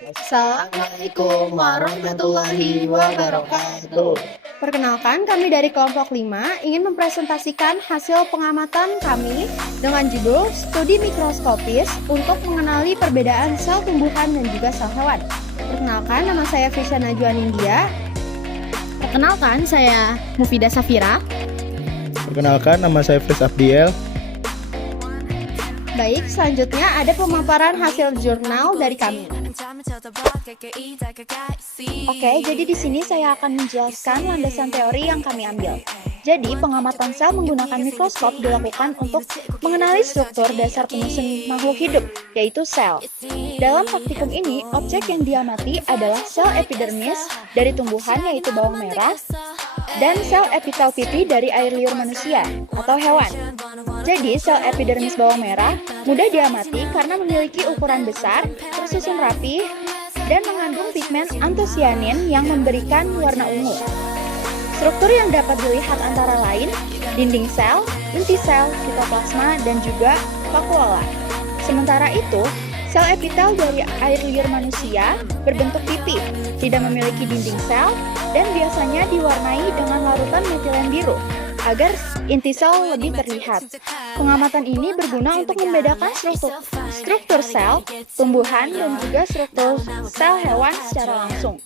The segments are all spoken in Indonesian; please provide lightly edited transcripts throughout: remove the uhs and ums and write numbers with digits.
Assalamualaikum warahmatullahi wabarakatuh. Perkenalkan, kami dari kelompok 5 ingin mempresentasikan hasil pengamatan kami dengan judul Studi Mikroskopis untuk mengenali perbedaan sel tumbuhan dan juga sel hewan. Perkenalkan, nama saya Fisya Najwa Nindya. Perkenalkan, saya Mufidah Safira. Perkenalkan, nama saya Fris Abdiel. Baik, selanjutnya ada pemaparan hasil jurnal dari kami. Oke, jadi di sini saya akan menjelaskan landasan teori yang kami ambil. Jadi, pengamatan sel menggunakan mikroskop dilakukan untuk mengenali struktur dasar penyusun makhluk hidup, yaitu sel. Dalam praktikum ini, objek yang diamati adalah sel epidermis dari tumbuhan, yaitu bawang merah, dan sel epitel pipi dari air liur manusia atau hewan. Jadi, sel epidermis bawang merah mudah diamati karena memiliki ukuran besar, tersusun rapi, dan mengandung pigmen antosianin yang memberikan warna ungu. Struktur yang dapat dilihat antara lain dinding sel, inti sel, sitoplasma, dan juga vakuola. Sementara itu, sel epitel dari air liur manusia berbentuk pipi, tidak memiliki dinding sel, dan biasanya diwarnai dengan larutan metilen biru agar inti sel lebih terlihat. Pengamatan ini berguna untuk membedakan struktur sel, tumbuhan, dan juga struktur sel hewan secara langsung.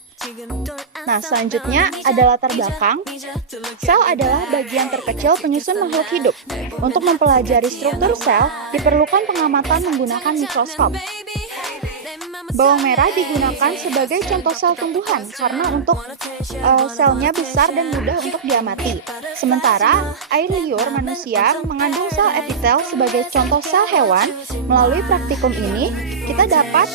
Nah, selanjutnya ada latar belakang. Sel adalah bagian terkecil penyusun makhluk hidup. Untuk mempelajari struktur sel, diperlukan pengamatan menggunakan mikroskop. Bawang merah digunakan sebagai contoh sel tumbuhan karena untuk selnya besar dan mudah untuk diamati. Sementara air liur manusia mengandung sel epitel sebagai contoh sel hewan. Melalui praktikum ini, kita dapat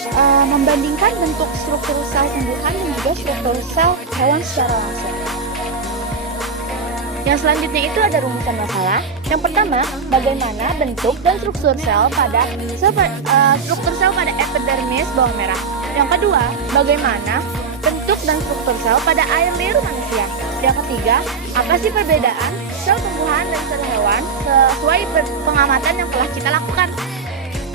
membandingkan bentuk struktur sel tumbuhan dan juga struktur sel hewan secara langsung. Yang selanjutnya itu ada rumusan masalah. Yang pertama, bagaimana bentuk dan struktur sel pada epidermis bawang merah. Yang kedua, bagaimana bentuk dan struktur sel pada air liur manusia. Yang ketiga, apa sih perbedaan sel tumbuhan dan sel hewan sesuai pengamatan yang telah kita lakukan.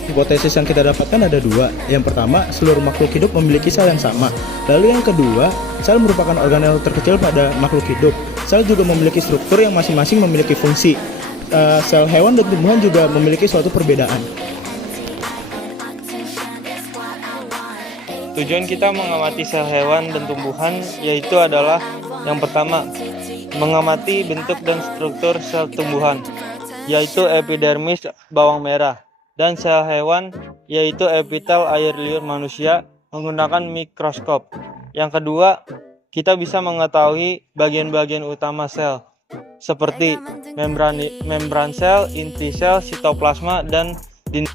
Hipotesis yang kita dapatkan ada dua. Yang pertama, seluruh makhluk hidup memiliki sel yang sama. Lalu yang kedua, sel merupakan organel terkecil pada makhluk hidup. Sel juga memiliki struktur yang masing-masing memiliki fungsi. Sel hewan dan tumbuhan juga memiliki suatu perbedaan. Tujuan kita mengamati sel hewan dan tumbuhan yaitu adalah yang pertama, mengamati bentuk dan struktur sel tumbuhan, yaitu epidermis bawang merah, dan sel hewan, yaitu epitel air liur manusia menggunakan mikroskop. Yang kedua, kita bisa mengetahui bagian-bagian utama sel, seperti membran sel, inti sel, sitoplasma, dan dinding.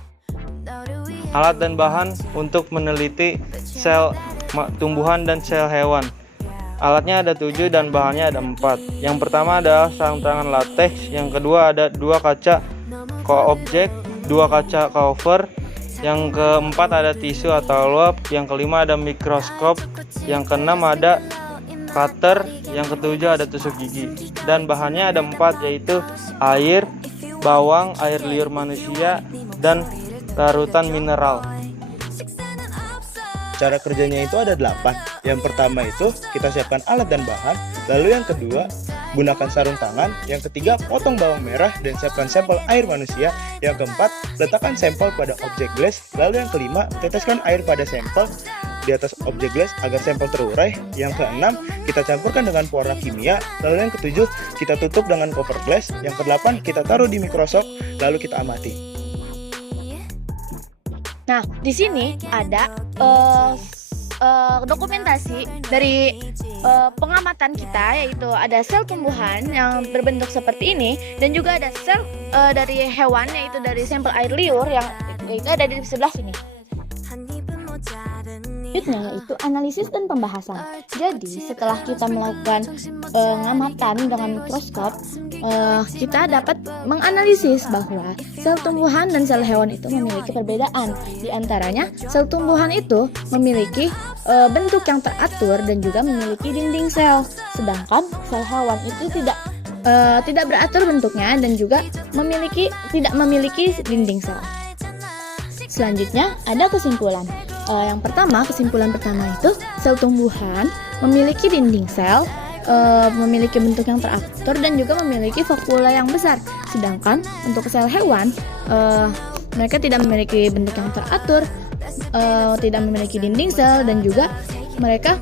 Alat dan bahan untuk meneliti sel tumbuhan dan sel hewan. Alatnya ada 7 dan bahannya ada 4. Yang pertama adalah sarung tangan latex, yang kedua ada 2 kaca objek, 2 kaca cover, yang keempat ada tisu atau lap, yang kelima ada mikroskop, yang keenam ada cutter, yang ketujuh ada tusuk gigi. Dan bahannya ada 4, yaitu air, bawang, air liur manusia, dan larutan mineral. Cara kerjanya itu ada 8. Yang pertama itu kita siapkan alat dan bahan. Lalu yang kedua, gunakan sarung tangan. Yang ketiga, potong bawang merah dan siapkan sampel air manusia. Yang keempat, letakkan sampel pada objek glass. Lalu yang kelima, teteskan air pada sampel di atas objek glass agar sampel terurai. Yang keenam, kita campurkan dengan pewarna kimia. Lalu yang ketujuh, kita tutup dengan cover glass. Yang kedelapan, kita taruh di mikroskop lalu kita amati. Nah, di sini ada dokumentasi dari pengamatan kita, yaitu ada sel tumbuhan yang berbentuk seperti ini, dan juga ada sel dari hewan, yaitu dari sampel air liur yang itu ada di sebelah sini. Selanjutnya yaitu analisis dan pembahasan. Jadi setelah kita melakukan pengamatan dengan mikroskop, kita dapat menganalisis bahwa sel tumbuhan dan sel hewan itu memiliki perbedaan. Di antaranya, sel tumbuhan itu memiliki bentuk yang teratur dan juga memiliki dinding sel, sedangkan sel hewan itu tidak beratur bentuknya dan juga tidak memiliki dinding sel. Selanjutnya ada kesimpulan. Yang pertama, kesimpulan pertama itu sel tumbuhan memiliki dinding sel, memiliki bentuk yang teratur dan juga memiliki vakula yang besar. Sedangkan untuk sel hewan, mereka tidak memiliki bentuk yang teratur, tidak memiliki dinding sel dan juga mereka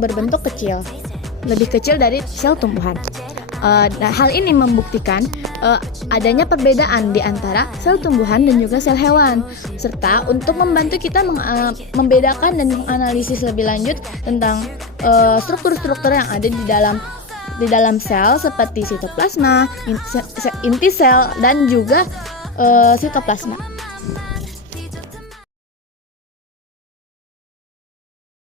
berbentuk kecil, lebih kecil dari sel tumbuhan. Nah, hal ini membuktikan adanya perbedaan di antara sel tumbuhan dan juga sel hewan, serta untuk membantu kita membedakan dan menganalisis lebih lanjut tentang struktur-struktur yang ada di dalam sel seperti sitoplasma, inti sel dan juga sitoplasma.